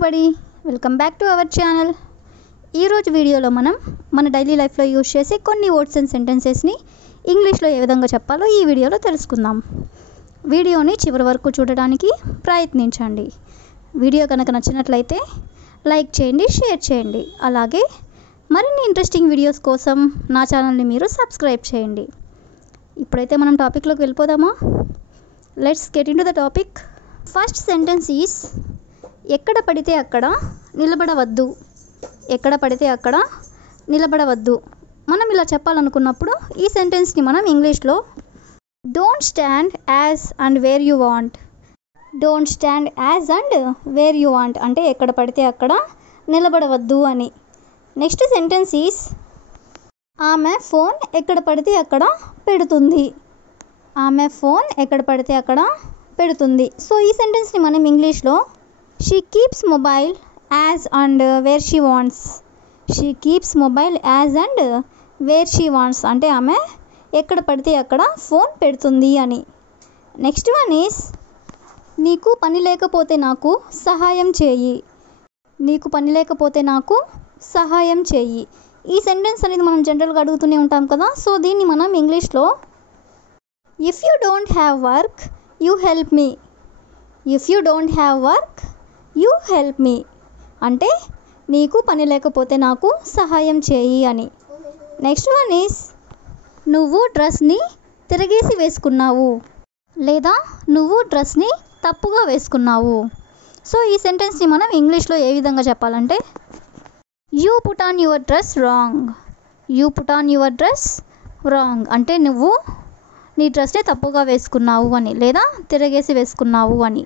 Everybody, welcome back to our channel. ఈరోజు వీడియోలో మనం మన డైలీ లైఫ్లో యూజ్ చేసే కొన్ని వర్డ్స్ అండ్ సెంటెన్సెస్ని ఇంగ్లీష్లో ఏ విధంగా చెప్పాలో ఈ వీడియోలో తెలుసుకుందాం. వీడియోని చివరి వరకు చూడడానికి ప్రయత్నించండి. వీడియో కనుక నచ్చినట్లయితే లైక్ చేయండి, షేర్ చేయండి. అలాగే మరిన్ని ఇంట్రెస్టింగ్ వీడియోస్ కోసం నా ఛానల్ని మీరు సబ్స్క్రైబ్ చేయండి. ఇప్పుడైతే మనం టాపిక్లోకి వెళ్ళిపోదామా? Let's get in to the topic. First sentence is ఎక్కడ పడితే అక్కడ నిలబడవద్దు. ఎక్కడ పడితే అక్కడ నిలబడవద్దు. మనం ఇలా చెప్పాలనుకున్నప్పుడు ఈ సెంటెన్స్ని మనం ఇంగ్లీష్లో don't stand as and where you want. Don't stand as and where you want అంటే ఎక్కడ పడితే అక్కడ నిలబడవద్దు అని. నెక్స్ట్ సెంటెన్స్ ఈజ్ ఆమె ఫోన్ ఎక్కడ పడితే అక్కడ పెడుతుంది. ఆమె ఫోన్ ఎక్కడ పడితే అక్కడ పెడుతుంది. సో ఈ సెంటెన్స్ని మనం ఇంగ్లీష్లో she keeps mobile as and where she wants. She keeps mobile as and where she wants అంటే ఆమె ఎక్కడ పడితే అక్కడ ఫోన్ పెడుతుంది అని. నెక్స్ట్ వన్ ఈస్ నీకు పని లేకపోతే నాకు సహాయం చేయి. నీకు పని లేకపోతే నాకు సహాయం చేయి. ఈ సెంటెన్స్ అనేది మనం జనరల్గా అడుగుతూనే ఉంటాం కదా. సో దీన్ని మనం ఇంగ్లీష్లో if you don't have work you help me. If you don't have work you help me అంటే నీకు పని లేకపోతే నాకు సహాయం చేయి అని. నెక్స్ట్ వన్ ఈస్ నువ్వు డ్రెస్ని తిరగేసి వేసుకున్నావు లేదా నువ్వు డ్రెస్ని తప్పుగా వేసుకున్నావు. సో ఈ సెంటెన్స్ని మనం ఇంగ్లీష్లో ఏ విధంగా చెప్పాలంటే you put on your dress wrong. You put on your dress wrong అంటే నువ్వు నీ డ్రెస్ని తప్పుగా వేసుకున్నావు అని లేదా తిరగేసి వేసుకున్నావు అని.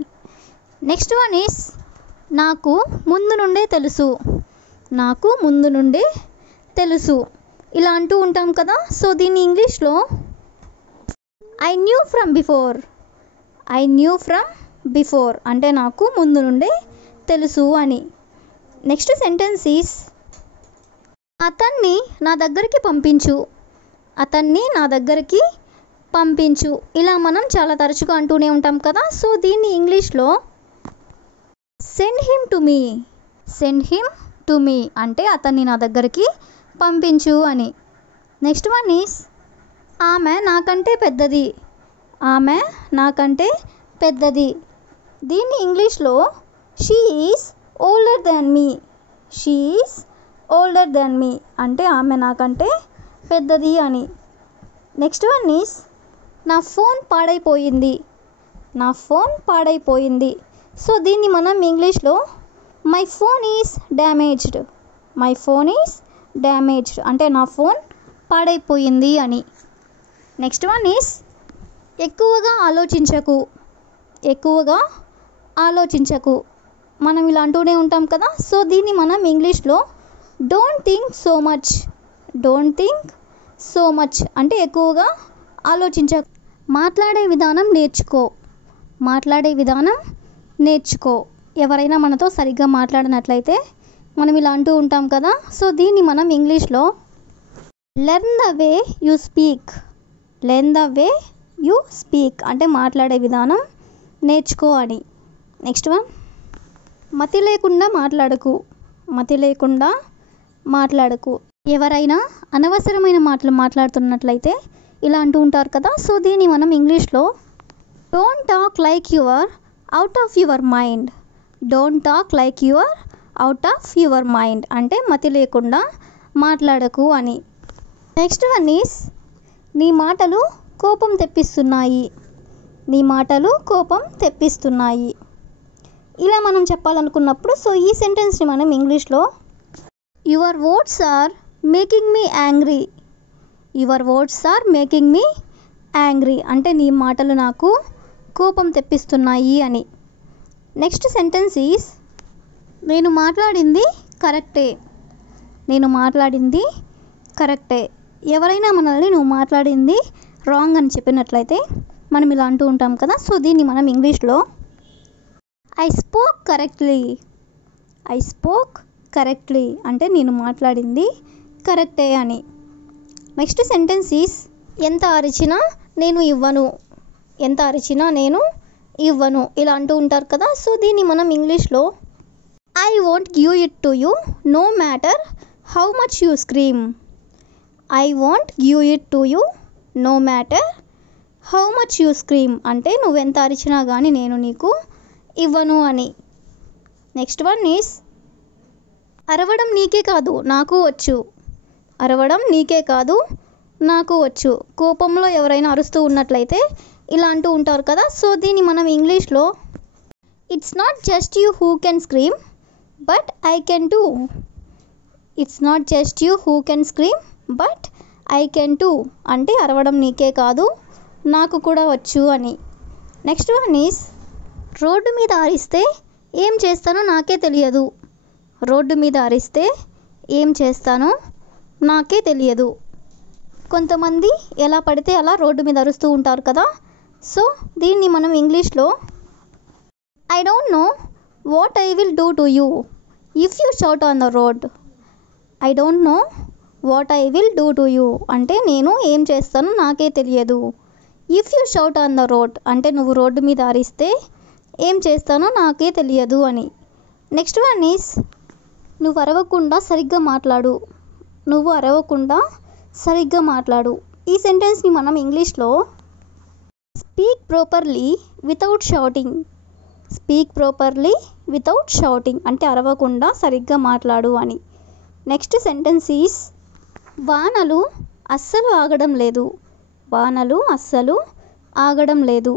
నెక్స్ట్ వన్ ఈస్ నాకు ముందు నుండే తెలుసు. నాకు ముందు నుండే తెలుసు ఇలా అంటూ ఉంటాం కదా. సో దీన్ని ఇంగ్లీష్లో I knew from before. I knew from before అంటే నాకు ముందు నుండే తెలుసు అని. నెక్స్ట్ సెంటెన్స్ ఈస్ అతన్ని నా దగ్గరికి పంపించు. అతన్ని నా దగ్గరికి పంపించు ఇలా మనం చాలా తరచుగా అంటూనే ఉంటాం కదా. సో దీన్ని ఇంగ్లీష్లో send him to me. Send him to me అంటే అతన్ని నా దగ్గరికి పంపించు అని. నెక్స్ట్ వన్ ఈస్ ఆమె నాకంటే పెద్దది. ఆమె నాకంటే పెద్దది. దీన్ని ఇంగ్లీష్లో she is older than me. She is older than me అంటే ఆమె నాకంటే పెద్దది అని. నెక్స్ట్ వన్ ఈస్ నా ఫోన్ పాడైపోయింది. నా ఫోన్ పాడైపోయింది. సో దీన్ని మనం ఇంగ్లీష్లో my phone is damaged. My phone is damaged అంటే నా ఫోన్ పాడైపోయింది అని. నెక్స్ట్ వన్ ఈజ్ ఎక్కువగా ఆలోచించకు. ఎక్కువగా ఆలోచించకు మనం ఇలా అంటూనే ఉంటాం కదా. సో దీన్ని మనం ఇంగ్లీష్లో don't think so much. Don't think so much అంటే ఎక్కువగా ఆలోచించకు. మాట్లాడే విధానం నేర్చుకో. మాట్లాడే విధానం నేర్చుకో. ఎవరైనా మనతో సరిగ్గా మాట్లాడినట్లయితే మనం ఇలా అంటూ ఉంటాం కదా. సో దీన్ని మనం ఇంగ్లీష్లో learn the way you speak. Learn the way you speak అంటే మాట్లాడే విధానం నేర్చుకో అని. నెక్స్ట్ వన్ మతి లేకుండా మాట్లాడకు. మతి లేకుండా మాట్లాడకు ఎవరైనా అనవసరమైన మాటలు మాట్లాడుతున్నట్లయితే ఇలా అంటూ ఉంటారు కదా. సో దీన్ని మనం ఇంగ్లీష్లో don't talk like your out of your mind. Don't talk like your out of your mind అంటే మతి లేకుండా మాట్లాడకు అని. నెక్స్ట్ వన్ ఈస్ నీ మాటలు కోపం తెప్పిస్తున్నాయి. నీ మాటలు కోపం తెప్పిస్తున్నాయి ఇలా మనం చెప్పాలనుకున్నప్పుడు సో ఈ సెంటెన్స్ని మనం ఇంగ్లీష్లో your words are making me angry. Your words are making me angry అంటే నీ మాటలు నాకు కోపం తెప్పిస్తున్నాయి అని. నెక్స్ట్ సెంటెన్స్ ఈస్ నేను మాట్లాడింది కరెక్టే. నేను మాట్లాడింది కరెక్టే ఎవరైనా మనల్ని నువ్వు మాట్లాడింది రాంగ్ అని చెప్పినట్లయితే మనం ఇలా అంటూ ఉంటాం కదా. సో దీన్ని మనం ఇంగ్లీష్లో I spoke correctly. I spoke correctly అంటే నేను మాట్లాడింది కరెక్టే అని. నెక్స్ట్ సెంటెన్స్ ఈస్ ఎంత అరిచినా నేను ఇవ్వను. ఎంత అరిచినా నేను ఇవ్వను ఇలా అంటూ ఉంటారు కదా. సో దీన్ని మనం ఇంగ్లీష్లో I won't give it to you no matter how much you scream. I won't give it to you no matter how much you scream అంటే నువ్వెంత అరిచినా కానీ నేను నీకు ఇవ్వను అని. నెక్స్ట్ వన్ ఈస్ అరవడం నీకే కాదు నాకు వచ్చు. అరవడం నీకే కాదు నాకు వచ్చు. కోపంలో ఎవరైనా అరుస్తూ ఉన్నట్లయితే ఇలా అంటూ ఉంటారు కదా. సో దీన్ని మనం ఇంగ్లీష్లో it's not just you who can scream but I can too. It's not just you who can scream but I can too అంటే అరవడం నీకే కాదు నాకు కూడా వచ్చు అని. నెక్స్ట్ వన్ ఈస్ రోడ్డు మీద అరిస్తే ఏం చేస్తానో నాకే తెలియదు. రోడ్డు మీద అరిస్తే ఏం చేస్తానో నాకే తెలియదు. కొంతమంది ఎలా పడితే అలా రోడ్డు మీద అరుస్తూ ఉంటారు కదా. సో దీన్ని మనం ఇంగ్లీష్లో I don't know what I will do to you if you shout on the road. I don't know what I will do to you అంటే నేను ఏం చేస్తానో నాకే తెలియదు. If you shout on the road అంటే నువ్వు రోడ్డు మీద అరిస్తే ఏం చేస్తానో నాకే తెలియదు అని. నెక్స్ట్ వన్ ఈస్ నువ్వు అరవకుండా సరిగ్గా మాట్లాడు. నువ్వు అరవకుండా సరిగ్గా మాట్లాడు. ఈ సెంటెన్స్ని మనం ఇంగ్లీష్లో speak properly without shouting. Speak properly without shouting అంటే అరవకుండా సరిగ్గా మాట్లాడు అని. నెక్స్ట్ సెంటెన్స్ ఈస్ వానలు అస్సలు ఆగడం లేదు. వానలు అస్సలు ఆగడం లేదు.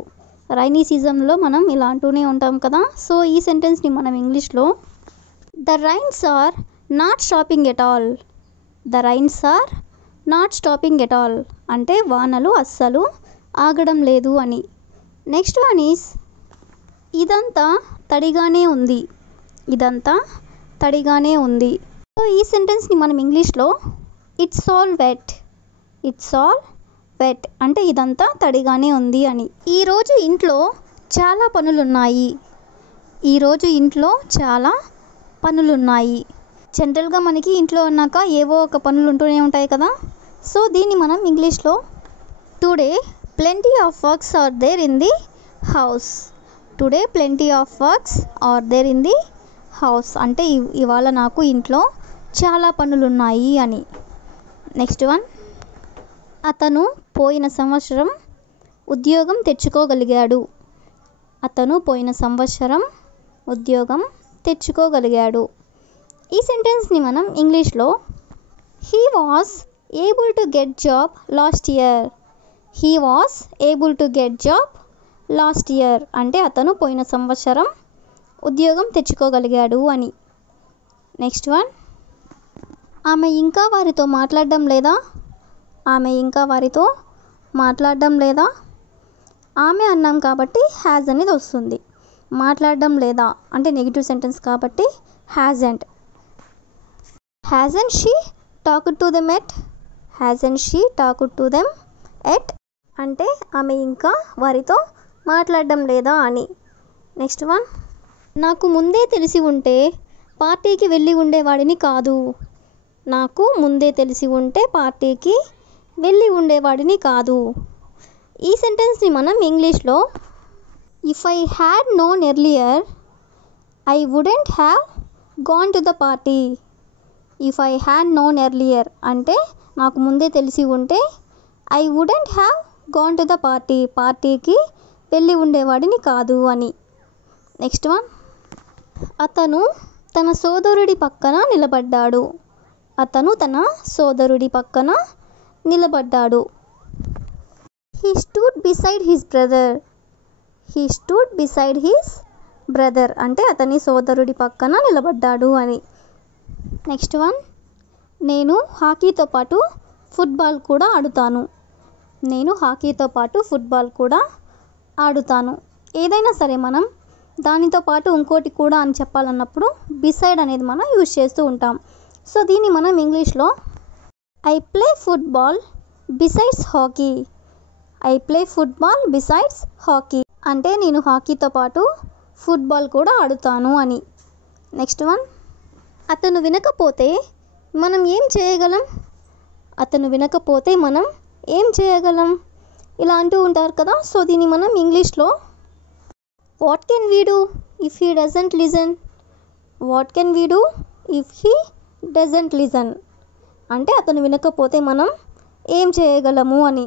రైనీ సీజన్లో మనం ఇలా అంటూనే ఉంటాం కదా. సో ఈ సెంటెన్స్ని మనం ఇంగ్లీష్లో the rains are not stopping at all. The rains are not stopping at all అంటే వానలు అస్సలు ఆగడం లేదు అని. నెక్స్ట్ వన్ ఈస్ ఇదంతా తడిగానే ఉంది. ఇదంతా తడిగానే ఉంది. సో ఈ సెంటెన్స్ని మనం ఇంగ్లీష్లో it's all wet. It's all wet అంటే ఇదంతా తడిగానే ఉంది అని. ఈరోజు ఇంట్లో చాలా పనులున్నాయి. ఈరోజు ఇంట్లో చాలా పనులున్నాయి. జనరల్గా మనకి ఇంట్లో ఉన్నాక ఏవో ఒక పనులు ఉంటూనే ఉంటాయి కదా. సో దీన్ని మనం ఇంగ్లీష్లో today plenty of works are there in the house. Today plenty of works are there in the house అంటే ఇవాళ నాకు ఇంట్లో చాలా పనులున్నాయి అని. నెక్స్ట్ వన్ అతను పోయిన సంవత్సరం ఉద్యోగం తెచ్చుకోగలిగాడు. అతను పోయిన సంవత్సరం ఉద్యోగం తెచ్చుకోగలిగాడు. ఈ సెంటెన్స్ని మనం ఇంగ్లీష్లో he was able to get job last year. He was able to get job last year అంటే అతను పోయిన సంవత్సరం ఉద్యోగం తెచ్చుకోగలిగాడు అని. నెక్స్ట్ వన్ ఆమె ఇంకా వారితో మాట్లాడడం లేదా. ఆమె ఇంకా వారితో మాట్లాడడం లేదా. ఆమె అన్నాం కాబట్టి హ్యాజ్ అనేది వస్తుంది. మాట్లాడడం లేదా అంటే నెగిటివ్ సెంటెన్స్ కాబట్టి hasn't. Hasn't she talked to them at. Hasn't she talked to them at అంటే ఆమె ఇంకా వారితో మాట్లాడడం లేదా అని. నెక్స్ట్ వన్ నాకు ముందే తెలిసి ఉంటే పార్టీకి వెళ్ళి ఉండేవాడిని కాదు. నాకు ముందే తెలిసి ఉంటే పార్టీకి వెళ్ళి ఉండేవాడిని కాదు. ఈ సెంటెన్స్ని మనం ఇంగ్లీష్లో if I had known earlier I wouldn't have gone to the party. If I had known earlier అంటే నాకు ముందే తెలిసి ఉంటే I wouldn't have gone to the party పార్టీకి వెళ్ళి ఉండేవాడిని కాదు అని. నెక్స్ట్ వన్ అతను తన సోదరుడి పక్కన నిలబడ్డాడు. అతను తన సోదరుడి పక్కన నిలబడ్డాడు. He stood beside his brother. He stood beside his brother అంటే అతని సోదరుడి పక్కన నిలబడ్డాడు అని. నెక్స్ట్ వన్ నేను హాకీతో పాటు ఫుట్బాల్ కూడా ఆడుతాను. నేను హాకీతో పాటు ఫుట్బాల్ కూడా ఆడుతాను. ఏదైనా సరే మనం దానితో పాటు ఇంకోటి కూడా అని చెప్పాలన్నప్పుడు బిసైడ్ అనేది మనం యూజ్ చేస్తూ ఉంటాం. సో దీన్ని మనం ఇంగ్లీష్లో I play football besides hockey. I play football besides hockey అంటే నేను హాకీతో పాటు ఫుట్బాల్ కూడా ఆడుతాను అని. నెక్స్ట్ వన్ అతను వినకపోతే మనం ఏం చేయగలం. అతను వినకపోతే మనం ఏం చేయగలం ఇలా అంటూ ఉంటారు కదా. సో దీన్ని మనం ఇంగ్లీష్లో what can we do if he doesn't listen. What can we do if he doesn't listen, అంటే అతను వినకపోతే మనం ఏం చేయగలము అని.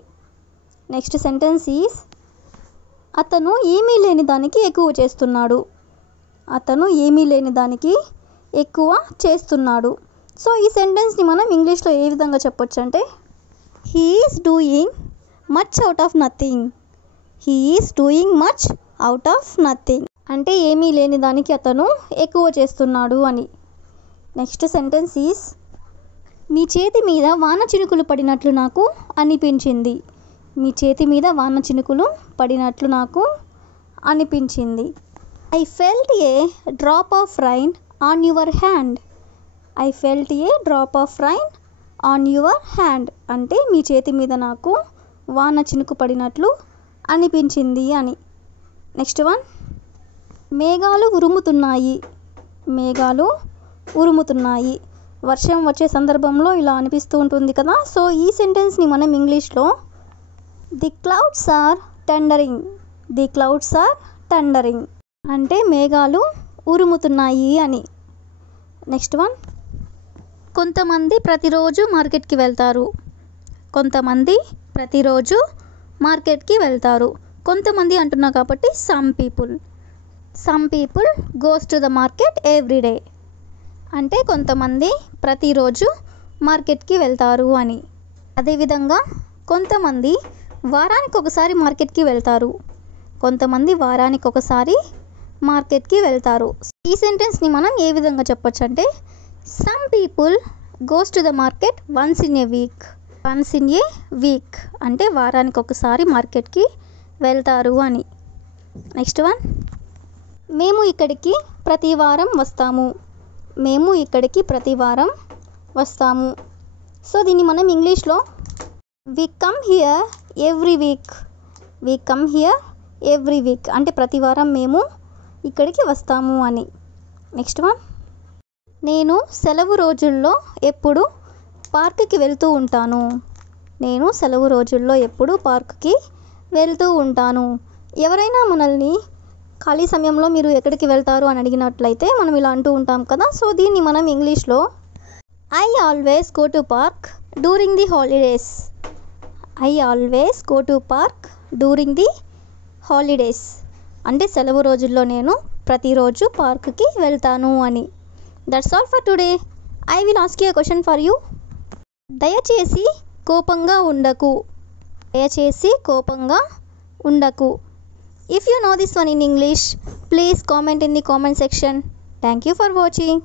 నెక్స్ట్ సెంటెన్స్ ఈజ్ అతను ఏమీ లేని దానికి ఎక్కువ చేస్తున్నాడు. అతను ఏమీ లేని దానికి ఎక్కువ చేస్తున్నాడు. సో ఈ సెంటెన్స్ని మనం ఇంగ్లీష్లో ఏ విధంగా చెప్పొచ్చు అంటే he is doing much out of nothing. He is doing much out of nothing అంటే ఏమీ లేని దానికి అతను ఎక్కువ చేస్తున్నాడు అని. నెక్స్ట్ సెంటెన్స్ ఈజ్ మీ చేతి మీద వాన చినుకులు పడినట్లు నాకు అనిపించింది. మీ చేతి మీద వాన చినుకులు పడినట్లు నాకు అనిపించింది. I felt A drop of rain on your hand. I felt A drop of rain on your hand అంటే మీ చేతి మీద నాకు వాన చినుకు పడినట్లు అనిపించింది అని. నెక్స్ట్ వన్ మేఘాలు ఉరుముతున్నాయి. మేఘాలు ఉరుముతున్నాయి. వర్షం వచ్చే సందర్భంలో ఇలా అనిపిస్తూ ఉంటుంది కదా. సో ఈ సెంటెన్స్ని మనం ఇంగ్లీష్లో the clouds are thundering. The clouds are thundering అంటే మేఘాలు ఉరుముతున్నాయి అని. నెక్స్ట్ వన్ కొంతమంది ప్రతిరోజు మార్కెట్కి వెళ్తారు. కొంతమంది ప్రతిరోజు మార్కెట్కి వెళ్తారు. కొంతమంది అంటున్నా కాబట్టి some people. Some people goes to the market every day అంటే కొంతమంది ప్రతిరోజు మార్కెట్కి వెళ్తారు అని. అదేవిధంగా కొంతమంది వారానికి ఒకసారి మార్కెట్కి వెళ్తారు. కొంతమంది వారానికి ఒకసారి మార్కెట్కి వెళ్తారు. ఈ సెంటెన్స్ని మనం ఏ విధంగా చెప్పొచ్చు అంటే some people goes to the market once in a week. Once in a week అంటే వారానికి ఒకసారి మార్కెట్కి వెళ్తారు అని. నెక్స్ట్ వన్ మేము ఇక్కడికి ప్రతి వారం వస్తాము. మేము ఇక్కడికి ప్రతి వారం వస్తాము. సో దీన్ని మనం ఇంగ్లీష్లో we come here every week. We come here every week అంటే ప్రతి వారం మేము ఇక్కడికి వస్తాము అని. నెక్స్ట్ వన్ నేను సెలవు రోజుల్లో ఎప్పుడు పార్కుకి వెళ్తూ ఉంటాను. నేను సెలవు రోజుల్లో ఎప్పుడు పార్కుకి వెళ్తూ ఉంటాను. ఎవరైనా మనల్ని ఖాళీ సమయంలో మీరు ఎక్కడికి వెళ్తారు అని అడిగినట్లయితే మనం ఇలా అంటూ ఉంటాం కదా. సో దీన్ని మనం ఇంగ్లీష్లో I always go to park during the holidays. I always go to park during the holidays అంటే సెలవు రోజుల్లో నేను ప్రతిరోజు పార్కుకి వెళ్తాను అని. That's all for today. I will ask you a question for you. దయచేసి కోపంగా ఉండకు. దయచేసి కోపంగా ఉండకు. If you know this one in English, please comment in the comment section. Thank you for watching.